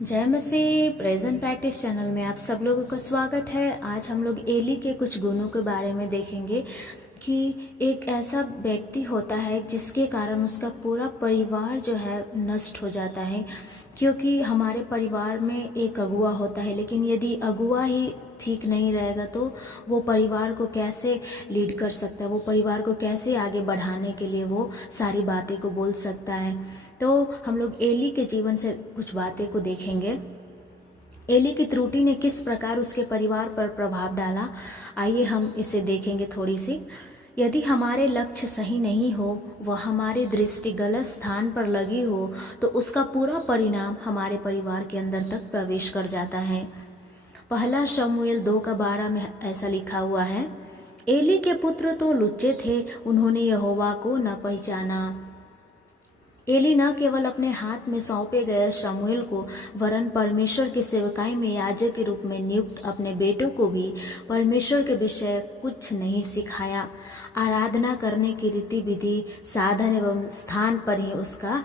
जय मसीह। Present practice channel में आप सब लोगों का स्वागत है। आज हम लोग एली के कुछ गुणों के बारे में देखेंगे कि एक ऐसा व्यक्ति होता है जिसके कारण उसका पूरा परिवार जो है नष्ट हो जाता है। क्योंकि हमारे परिवार में एक अगुआ होता है, लेकिन यदि अगुआ ही ठीक नहीं रहेगा तो वो परिवार को कैसे लीड कर सकता है, वो परिवार को कैसे आगे बढ़ाने के लिए वो सारी बातें को बोल सकता है। तो हम लोग एली के जीवन से कुछ बातें को देखेंगे। एली की त्रुटि ने किस प्रकार उसके परिवार पर प्रभाव डाला, आइए हम इसे देखेंगे थोड़ी सी। यदि हमारे लक्ष्य सही नहीं हो, वह हमारी दृष्टि गलत स्थान पर लगी हो, तो उसका पूरा परिणाम हमारे परिवार के अंदर तक प्रवेश कर जाता है। पहला शमूएल 2:12 में ऐसा लिखा हुआ है, एली के पुत्र तो लुच्चे थे, उन्होंने यहोवा को न पहचाना। एली न केवल अपने हाथ में सौंपे गए शमूएल को, वरन परमेश्वर की सेवकाई में याजक के रूप में नियुक्त अपने बेटों को भी परमेश्वर के विषय कुछ नहीं सिखाया। आराधना करने की रीति विधि, साधन एवं स्थान पर ही उसका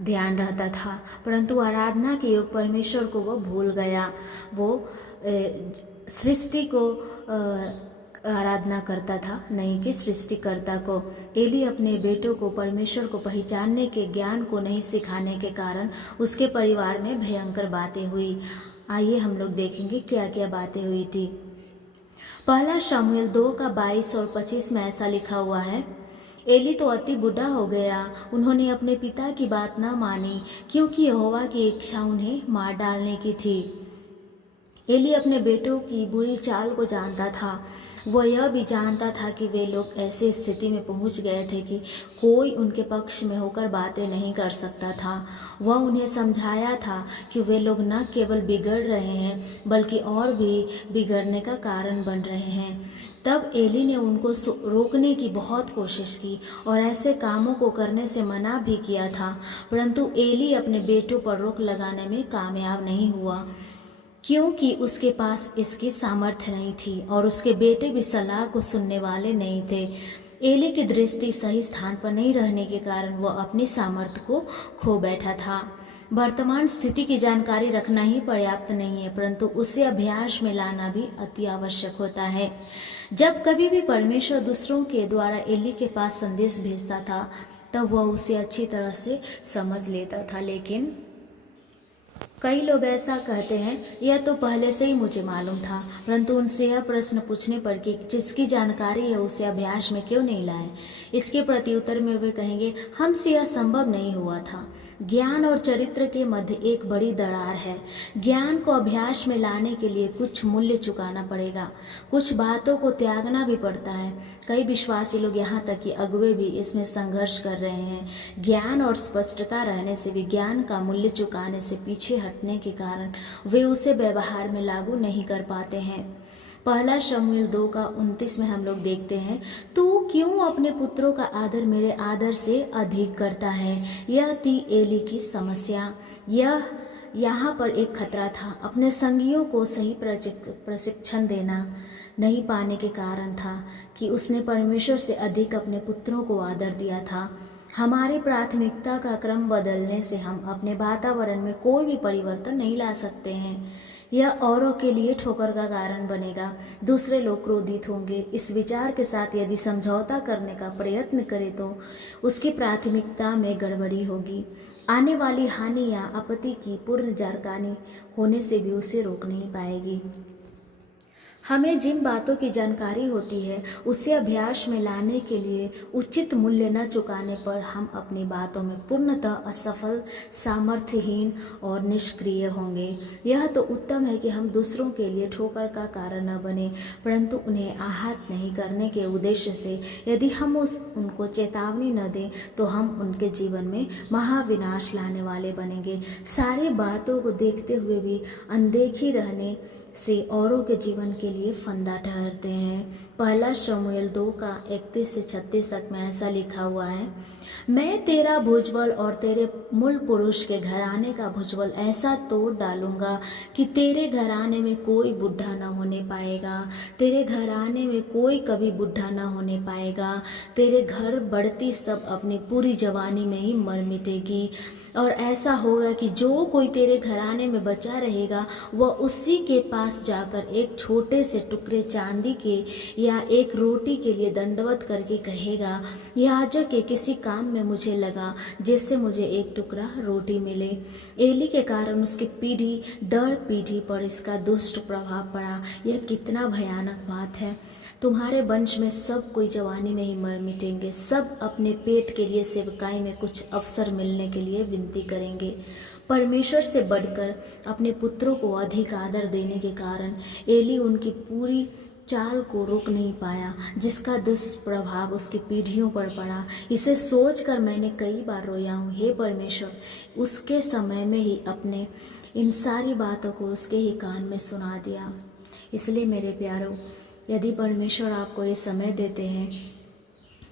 ध्यान रहता था, परंतु आराधना के योग परमेश्वर को वो भूल गया। वो सृष्टि को आराधना करता था, नहीं कि सृष्टिकर्ता को। एली अपने बेटों को परमेश्वर को पहचानने के ज्ञान को नहीं सिखाने के कारण उसके परिवार में भयंकर बातें हुई। आइए हम लोग देखेंगे क्या क्या बातें हुई थी। पहला शमूएल 2:22 और 25 में ऐसा लिखा हुआ है, एली तो अति बूढ़ा हो गया, उन्होंने अपने पिता की बात न मानी, क्योंकि यहोवा की इच्छा उन्हें मार डालने की थी। एली अपने बेटों की बुरी चाल को जानता था। वह यह भी जानता था कि वे लोग ऐसी स्थिति में पहुंच गए थे कि कोई उनके पक्ष में होकर बातें नहीं कर सकता था। वह उन्हें समझाया था कि वे लोग न केवल बिगड़ रहे हैं, बल्कि और भी बिगड़ने का कारण बन रहे हैं। तब एली ने उनको रोकने की बहुत कोशिश की और ऐसे कामों को करने से मना भी किया था, परंतु एली अपने बेटों पर रोक लगाने में कामयाब नहीं हुआ, क्योंकि उसके पास इसकी सामर्थ्य नहीं थी और उसके बेटे भी सलाह को सुनने वाले नहीं थे। एली की दृष्टि सही स्थान पर नहीं रहने के कारण वह अपनी सामर्थ्य को खो बैठा था। वर्तमान स्थिति की जानकारी रखना ही पर्याप्त नहीं है, परंतु उसे अभ्यास में लाना भी अति आवश्यक होता है। जब कभी भी परमेश्वर दूसरों के द्वारा एली के पास संदेश भेजता था, तब वह उसे अच्छी तरह से समझ लेता था, लेकिन कई लोग ऐसा कहते हैं, यह तो पहले से ही मुझे मालूम था, परंतु उनसे यह प्रश्न पूछने पर कि जिसकी जानकारी है उसे अभ्यास में क्यों नहीं लाए, इसके प्रत्युत्तर में वे कहेंगे, हमसे यह संभव नहीं हुआ था। ज्ञान और चरित्र के मध्य एक बड़ी दरार है। ज्ञान को अभ्यास में लाने के लिए कुछ मूल्य चुकाना पड़ेगा, कुछ बातों को त्यागना भी पड़ता है। कई विश्वासी लोग, यहाँ तक कि अगुवे भी इसमें संघर्ष कर रहे हैं। ज्ञान और स्पष्टता रहने से भी ज्ञान का मूल्य चुकाने से पीछे हटने के कारण वे उसे व्यवहार में लागू नहीं कर पाते हैं। पहला शमूएल 2:29 में हम लोग देखते हैं, तू क्यों अपने पुत्रों का आदर मेरे आदर से अधिक करता है। यह थी एली की समस्या। यहाँ पर एक खतरा था। अपने संगियों को सही प्रशिक्षण देना नहीं पाने के कारण था कि उसने परमेश्वर से अधिक अपने पुत्रों को आदर दिया था। हमारे प्राथमिकता का क्रम बदलने से हम अपने वातावरण में कोई भी परिवर्तन नहीं ला सकते हैं। यह औरों के लिए ठोकर का कारण बनेगा। दूसरे लोग क्रोधित होंगे। इस विचार के साथ यदि समझौता करने का प्रयत्न करे तो उसकी प्राथमिकता में गड़बड़ी होगी। आने वाली हानि या आपत्ति की पूर्ण जानकारी होने से भी उसे रोक नहीं पाएगी। हमें जिन बातों की जानकारी होती है उसे अभ्यास में लाने के लिए उचित मूल्य न चुकाने पर हम अपनी बातों में पूर्णतः असफल, सामर्थ्यहीन और निष्क्रिय होंगे। यह तो उत्तम है कि हम दूसरों के लिए ठोकर का कारण न बने, परंतु उन्हें आहत नहीं करने के उद्देश्य से यदि हम उनको चेतावनी न दें तो हम उनके जीवन में महाविनाश लाने वाले बनेंगे। सारी बातों को देखते हुए भी अनदेखी रहने से औरों के जीवन के लिए फंदा ठहरते हैं। पहला शमूएल 2:31 से 36 तक में ऐसा लिखा हुआ है, मैं तेरा भुजबल और तेरे मूल पुरुष के घराने का भुजबल ऐसा तोड़ डालूंगा कि तेरे घराने में कोई बुढ़ा न होने पाएगा, तेरे घराने में कोई कभी बुढ़ा न होने पाएगा। तेरे घर बढ़ती सब अपनी पूरी जवानी में ही मर मिटेगी। और ऐसा होगा कि जो कोई तेरे घराने में बचा रहेगा वह उसी के पास जाकर एक छोटे से टुकड़े चांदी के या एक रोटी के लिए दंडवत करके कहेगा, याजक के किसी काम में मुझे लगा जिससे मुझे एक टुकड़ा रोटी मिले। एली के कारण उसकी पीढ़ी दर पीढ़ी पर इसका दुष्ट प्रभाव पड़ा। यह कितना भयानक बात है। तुम्हारे वंश में सब कोई जवानी में ही मर मिटेंगे। सब अपने पेट के लिए सेवकाई में कुछ अवसर मिलने के लिए विनती करेंगे। परमेश्वर से बढ़कर अपने पुत्रों को अधिक आदर देने के कारण एली उनकी पूरी चाल को रोक नहीं पाया, जिसका दुष्प्रभाव उसकी पीढ़ियों पर पड़ा। इसे सोचकर मैंने कई बार रोया हूँ। हे परमेश्वर, उसके समय में ही अपने इन सारी बातों को उसके ही कान में सुना दिया। इसलिए मेरे प्यारों, यदि परमेश्वर आपको ये समय देते हैं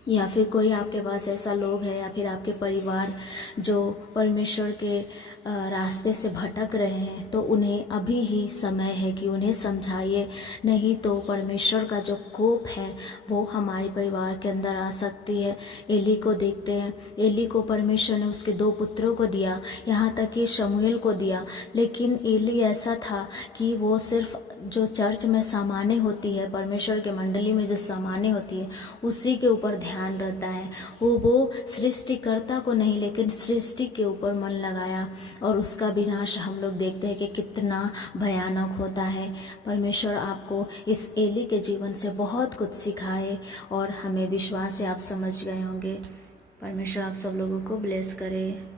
या फिर कोई आपके पास ऐसा लोग है या फिर आपके परिवार जो परमेश्वर के रास्ते से भटक रहे हैं, तो उन्हें अभी ही समय है कि उन्हें समझाइए। नहीं तो परमेश्वर का जो कोप है वो हमारे परिवार के अंदर आ सकती है। एली को देखते हैं, एली को परमेश्वर ने उसके 2 पुत्रों को दिया, यहाँ तक कि शमूएल को दिया। लेकिन एली ऐसा था कि वो सिर्फ जो चर्च में सामान्य होती है, परमेश्वर के मंडली में जो सामान्य होती है, उसी के ऊपर ध्यान रहता है। वो सृष्टिकर्ता को नहीं लेकिन सृष्टि के ऊपर मन लगाया और उसका विनाश हम लोग देखते हैं कि कितना भयानक होता है। परमेश्वर आपको इस एली के जीवन से बहुत कुछ सिखाए और हमें विश्वास है आप समझ गए होंगे। परमेश्वर आप सब लोगों को ब्लेस करे।